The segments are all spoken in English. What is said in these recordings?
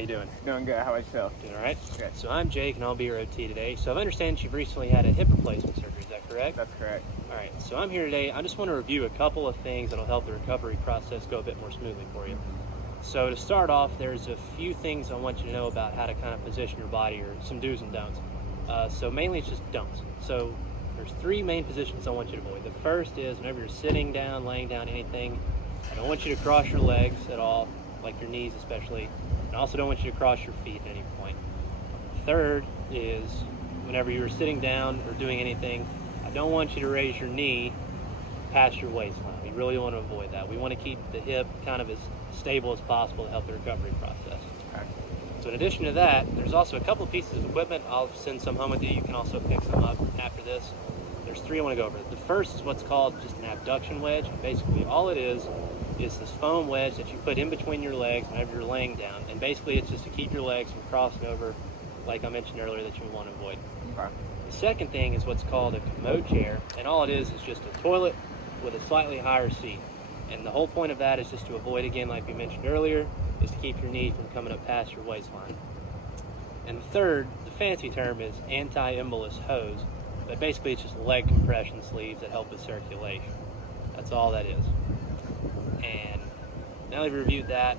you doing? Doing good. How about yourself? Doing all right? Good. So I'm Jake, and I'll be your OT today. So I understand you've recently had a hip replacement surgery. Is that correct? That's correct. All right. So I'm here today. I just want to review a couple of things that'll help the recovery process go a bit more smoothly for you. So to start off, there's a few things I want you to know about how to kind of position your body, or some do's and don'ts. So mainly it's just don'ts. So there's three main positions I want you to avoid. The first is whenever you're sitting down, laying down, anything, I don't want you to cross your legs at all, like your knees especially. And I also don't want you to cross your feet at any point. Third is whenever you're sitting down or doing anything, I don't want you to raise your knee past your waistline. We really want to avoid that. We want to keep the hip kind of as stable as possible to help the recovery process. Okay. So in addition to that, there's also a couple of pieces of equipment. I'll send some home with you. You can also pick some up after this. There's three I want to go over. The first is what's called just an abduction wedge. And basically all it is this foam wedge that you put in between your legs whenever you're laying down. And basically it's just to keep your legs from crossing over, like I mentioned earlier, that you want to avoid. Okay. The second thing is what's called a commode chair. And all it is just a toilet with a slightly higher seat. And the whole point of that is just to avoid, again, like we mentioned earlier, is to keep your knee from coming up past your waistline. And the third, the fancy term is anti-embolus hose, but basically it's just leg compression sleeves that help with circulation. That's all that is. And now that we've reviewed that,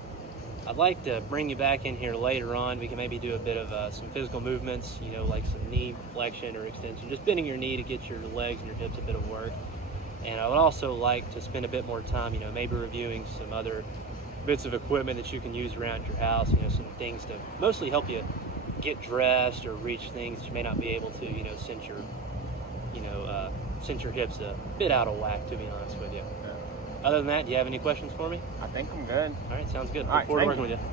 I'd like to bring you back in here later on. We can maybe do a bit of some physical movements, like some knee flexion or extension, just bending your knee to get your legs and your hips a bit of work. And I would also like to spend a bit more time, maybe reviewing some other bits of equipment that you can use around your house, some things to mostly help you get dressed or reach things that you may not be able to, since your hips a bit out of whack, to be honest with you. Yeah. Other than that, do you have any questions for me? I think I'm good. All right, sounds good. All right, Look forward to thank working with you.